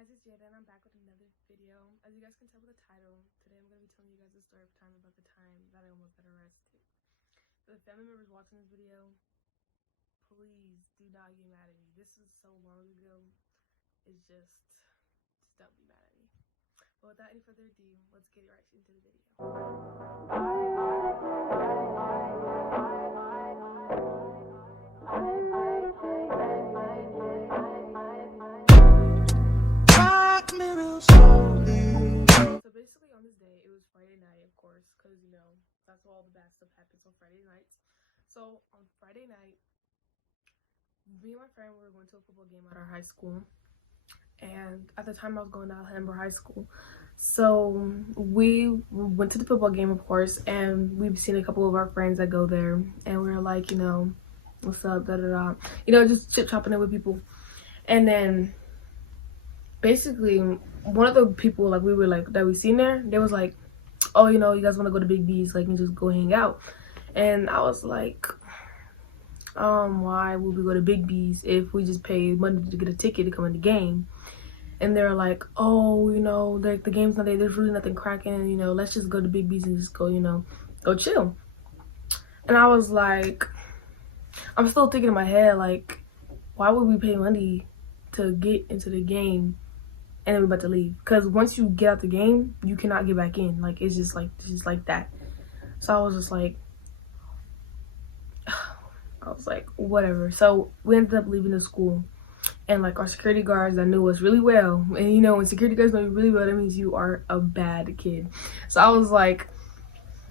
guys, it's Jada and I'm back with another video. As you guys can tell by the title, today I'm going to be telling you guys a story of time about the time that I almost got arrested. For the family members watching this video, please do not get mad at me. This is so long ago. It's just don't be mad at me. But without any further ado, let's get right into the video. So basically on this day, it was Friday night, of course, because, you know, that's all the bad stuff happens on Friday nights. So on Friday night, me and my friend were going to a football game at our high school. And at the time I was going to Alhambra High School. So we went to the football game, of course, and we've seen a couple of our friends that go there. And we were like, you know, what's up, da-da-da. You know, just chit-chopping it with people. And then basically one of the people like that we seen there, they was like, oh, you know, you guys want to go to Big B's, like, and just go hang out. And I was like, why would we go to Big B's if we just pay money to get a ticket to come in the game? And they're like, oh, you know, the game's not there, there's really nothing cracking, you know, let's just go to Big B's and just go, you know, go chill. And I was like, I'm still thinking in my head, like, why would we pay money to get into the game and then we're about to leave? Because once you get out the game, you cannot get back in. Like, it's just like that. So I was just like, whatever. So we ended up leaving the school, and like our security guards that knew us really well, and you know, when security guards know you really well, that means you are a bad kid. So I was like,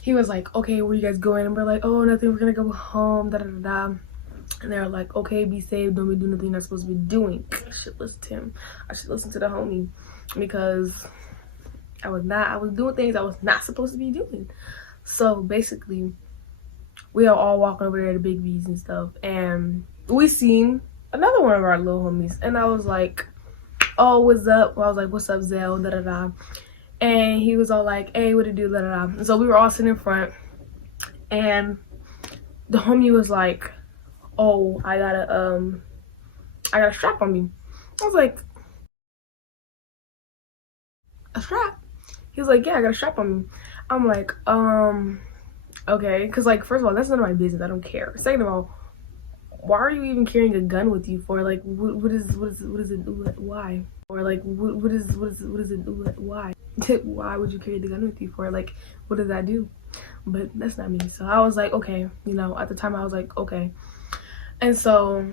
he was like, okay, where you guys going? And we're like, oh, nothing, we're gonna go home, da da da da. And they're like, okay, be safe, don't be doing nothing you're not supposed to be doing. I should listen to him. I should listen to the homie, because I was doing things I was not supposed to be doing. So basically, we are all walking over there to Big B's and stuff, and we seen another one of our little homies, and I was like, oh, what's up? Well, I was like, what's up, Zell, da da da. And he was all like, hey, what it do, da da da. And so we were all sitting in front, and the homie was like, oh, I got a strap on me. I was like, a strap? He was like, yeah, I got a strap on me. I'm like, okay, because like, first of all, that's none of my business, I don't care. Second of all, why are you even carrying a gun with you for? Like, what is it, why? Or like, what is it, why? Why would you carry the gun with you for? Like, what does that do? But that's not me. So I was like, okay, you know, at the time I was like, okay. And so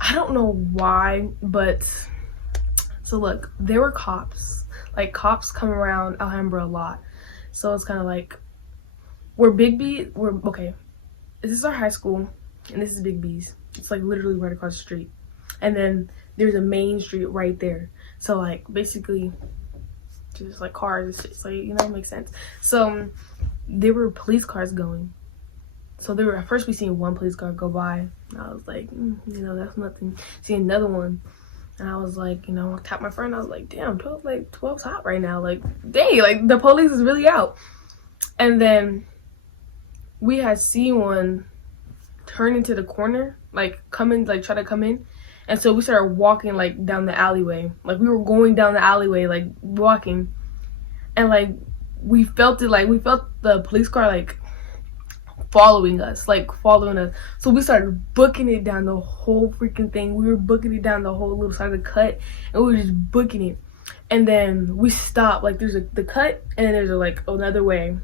I don't know why, but so look, there were cops. Like, cops come around Alhambra a lot. So it's kind of like, okay, this is our high school and this is Big B's. It's like literally right across the street. And then there's a main street right there. So like, basically just like cars, it's like, you know, it makes sense. So there were police cars going. So there were, at first we seen one police car go by, and I was like, you know, that's nothing. See another one, and I was like, you know, I tapped my friend, I was like, damn, 12's hot right now, like, dang, like, the police is really out. And then we had seen one turn into the corner, like, try to come in, and so we started walking, like, down the alleyway. Like, we were going down the alleyway, like, walking, and, like, we felt the police car, like, following us. So we started booking it down the whole freaking thing. We were booking it down the whole little side of the cut, and we were just booking it. And then we stopped, like, there's the cut, and then there's like another way,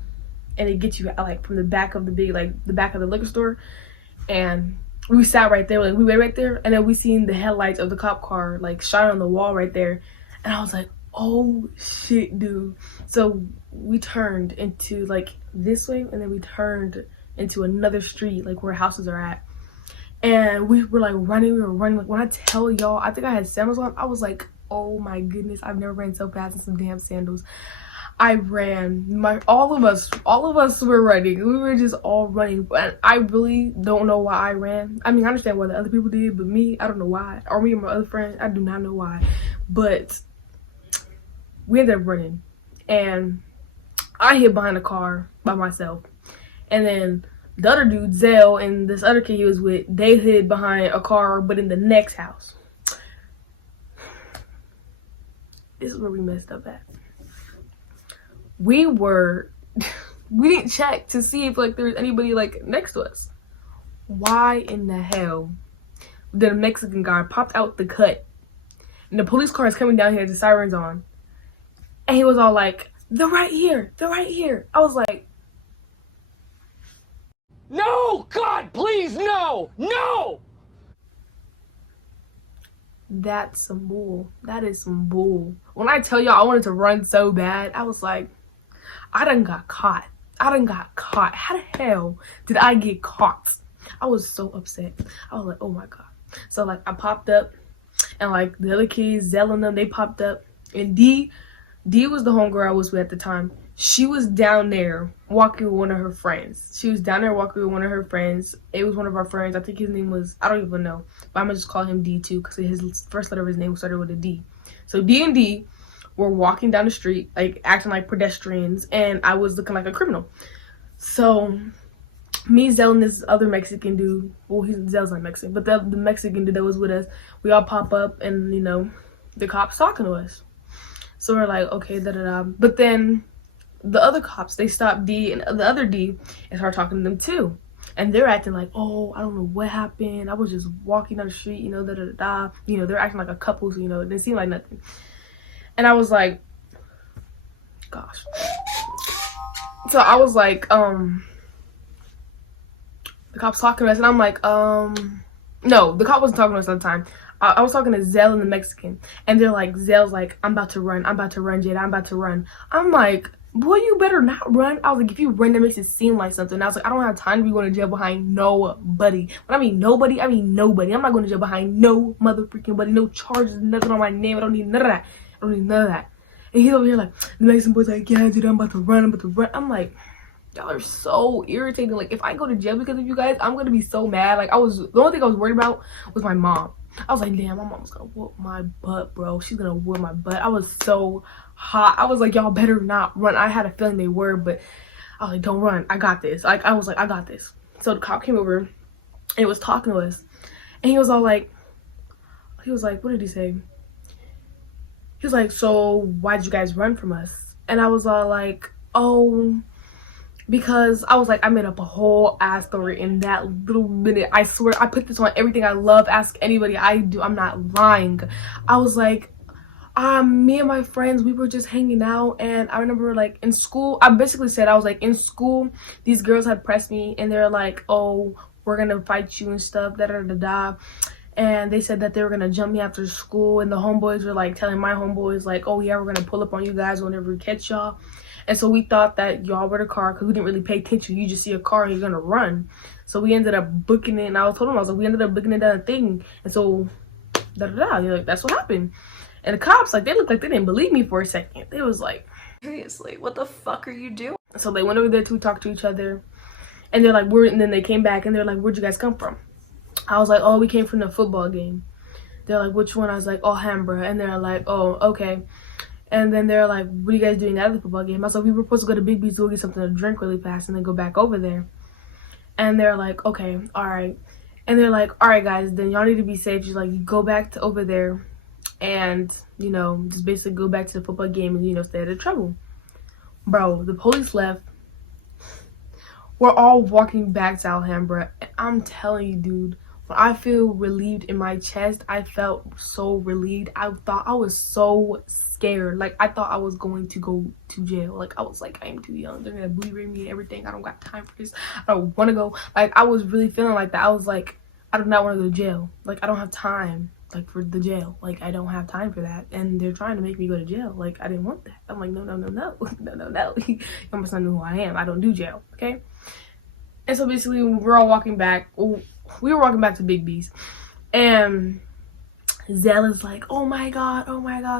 and it gets you like from the back of the back of the liquor store. And we sat right there, like, we wait right there, and then we seen the headlights of the cop car like shine on the wall right there, and I was like, oh shit, dude. So we turned into like this way, and then we turned into another street, like where houses are at, and we were like running. Like, when I tell y'all, I think I had sandals on. I was like, oh my goodness, I've never ran so fast in some damn sandals. I ran. All of us were running. We were just all running, and I really don't know why I ran. I mean, I understand why the other people did, but me, I don't know why. Or me and my other friend, I do not know why. But we ended up running, and I hid behind a car by myself. And then the other dude, Zell, and this other kid he was with, they hid behind a car, but in the next house. this is where we messed up at. We didn't check to see if like there was anybody like next to us. Why in the hell did a Mexican guy popped out the cut and the police car is coming down here, the sirens on, and he was all like, they're right here, they're right here. I was like, no, God, please, no, no. That's some bull. That is some bull. When I tell y'all I wanted to run so bad, I was like, I done got caught. I done got caught. How the hell did I get caught? I was so upset. I was like, oh my God. So like I popped up and like the other kids, Zell and them, they popped up. And D was the homegirl I was with at the time. She was down there walking with one of her friends. It was one of our friends. I think his name was, I don't even know. But I'm going to just call him D too because his first letter of his name started with a D. So D and D were walking down the street, like acting like pedestrians. And I was looking like a criminal. So me, Zell, and this other Mexican dude, well, Zell's not Mexican, but the Mexican dude that was with us, we all pop up and, you know, the cops talking to us. So we're like, okay, da-da-da. But then the other cops, they stopped D and the other D and started talking to them too. And they're acting like, oh, I don't know what happened. I was just walking down the street, you know, da-da-da-da. You know, they're acting like a couple, so, you know, it didn't seem like nothing. And I was like, gosh. So I was like, the cops talking to us, and I'm like, no, the cop wasn't talking to us at the time. I was talking to Zell and the Mexican, and they're like, Zell's like, I'm about to run, Jada, I'm about to run. I'm like, boy, you better not run. I was like, if you run, that makes it seem like something. I was like, I don't have time to be going to jail behind nobody. When I mean nobody, I mean nobody. I'm not going to jail behind no mother freaking buddy, no charges, nothing on my name. I don't need none of that. And he's over here like, the Mexican boy's like, yeah, dude, I'm about to run. I'm like, y'all are so irritating. Like, if I go to jail because of you guys, I'm gonna be so mad. Like, the only thing I was worried about was my mom. I was like, damn, my mom's gonna whoop my butt, bro. She's gonna whoop my butt. I was so hot. I was like, y'all better not run. I had a feeling they were, but I was like, don't run. I got this. Like, I was like, I got this. So the cop came over and was talking to us, and he was like, what did he say? He was like, so why'd you guys run from us? And I was all like, oh, because I was like, I made up a whole ass story in that little minute. I swear, I put this on everything I love. Ask anybody. I do. I'm not lying. I was like, me and my friends, we were just hanging out, and I remember like in school, I basically said, I was like, in school, these girls had pressed me, and they're like, oh, we're gonna fight you and stuff, da da da da. And they said that they were gonna jump me after school, and the homeboys were like telling my homeboys like, oh yeah, we're gonna pull up on you guys whenever we catch y'all. And so we thought that y'all were the car because we didn't really pay attention. You just see a car and you're gonna run. So we ended up booking it, and I told them, I was like, we ended up booking it down a thing. And so da da da, like, that's what happened. And the cops, like, they looked like they didn't believe me for a second. They was like, seriously, what the fuck are you doing? So they went over there to talk to each other, and they're like, and then they came back and they're like, where'd you guys come from? I was like, oh, we came from the football game. They're like, which one? I was like, Alhambra. And they're like, oh, okay. And then they're like, what are you guys doing out of the football game? I was like, we were supposed to go to Big B's to go get something to drink really fast and then go back over there. And they're like, okay, all right. And they're like, all right, guys, then y'all need to be safe. Just like, you go back to over there and, you know, just basically go back to the football game and, you know, stay out of trouble. Bro, the police left. We're all walking back to Alhambra. And I'm telling you, dude, when I feel relieved in my chest, I felt so relieved. I thought I was so scared. Like, I thought I was going to go to jail. Like, I was like, I am too young. They're gonna booty rape me and everything. I don't got time for this. I don't want to go. Like, I was really feeling like that. I was like, I do not want to go to jail. Like, I don't have time, like, for the jail. Like, I don't have time for that. And they're trying to make me go to jail. Like, I didn't want that. I'm like, no. No. You must not know who I am. I don't do jail, okay? And so basically, we're all walking back. We were walking back to Big B's, and Zell is like, oh my god,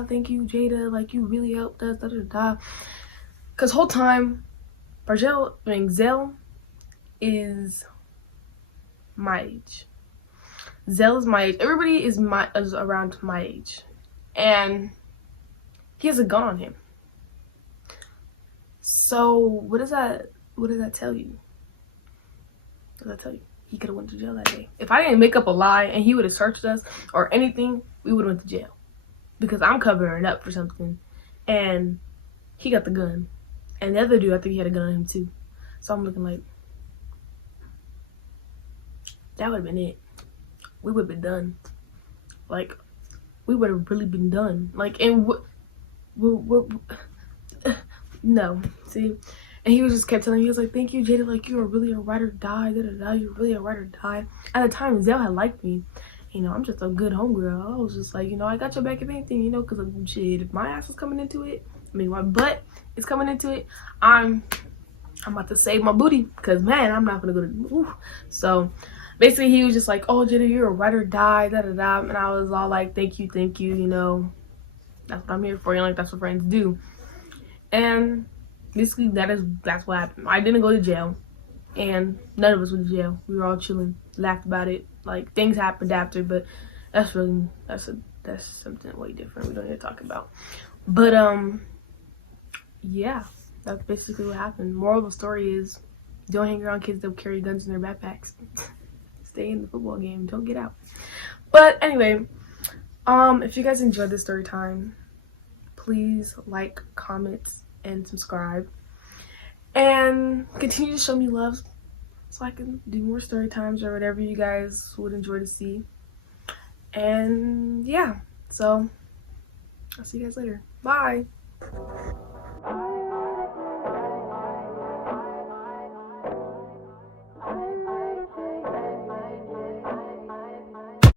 thank you, Jada, like, you really helped us, da da da. Because whole time, Zell is my age. Zell is my age. Everybody is around my age, and he has a gun on him. So what does that tell you? What does that tell you? He could have went to jail that day. If I didn't make up a lie and he would have searched us or anything, we would have went to jail. because I'm covering up for something, and he got the gun, and the other dude, I think he had a gun on him too. So I'm looking like, that would have been it. We would have been done. Like, we would have really been done. Like, and no, see. And he was just kept telling me, he was like, thank you, Jada, like, you are really a ride or die, da-da-da, you're really a ride or die. At the time, Zell had liked me. You know, I'm just a good homegirl. I was just like, you know, I got your back if anything, you know, because, shit, if my ass was coming into it, I mean, my butt is coming into it, I'm about to save my booty, because, man, I'm not going to go to, ooh. So, basically, he was just like, oh, Jada, you're a ride or die, da-da-da, and I was all like, thank you, you know, that's what I'm here for, you know, like, that's what friends do. And basically, that's what happened. I didn't go to jail, and none of us went to jail. We were all chilling, laughed about it. Like, things happened after, but that's something way different. We don't need to talk about. But yeah, that's basically what happened. Moral of the story is, don't hang around kids that carry guns in their backpacks. Stay in the football game. Don't get out. But anyway, if you guys enjoyed this story time, please like, comment, and subscribe, and continue to show me love so I can do more story times or whatever you guys would enjoy to see. And yeah, so I'll see you guys later. Bye.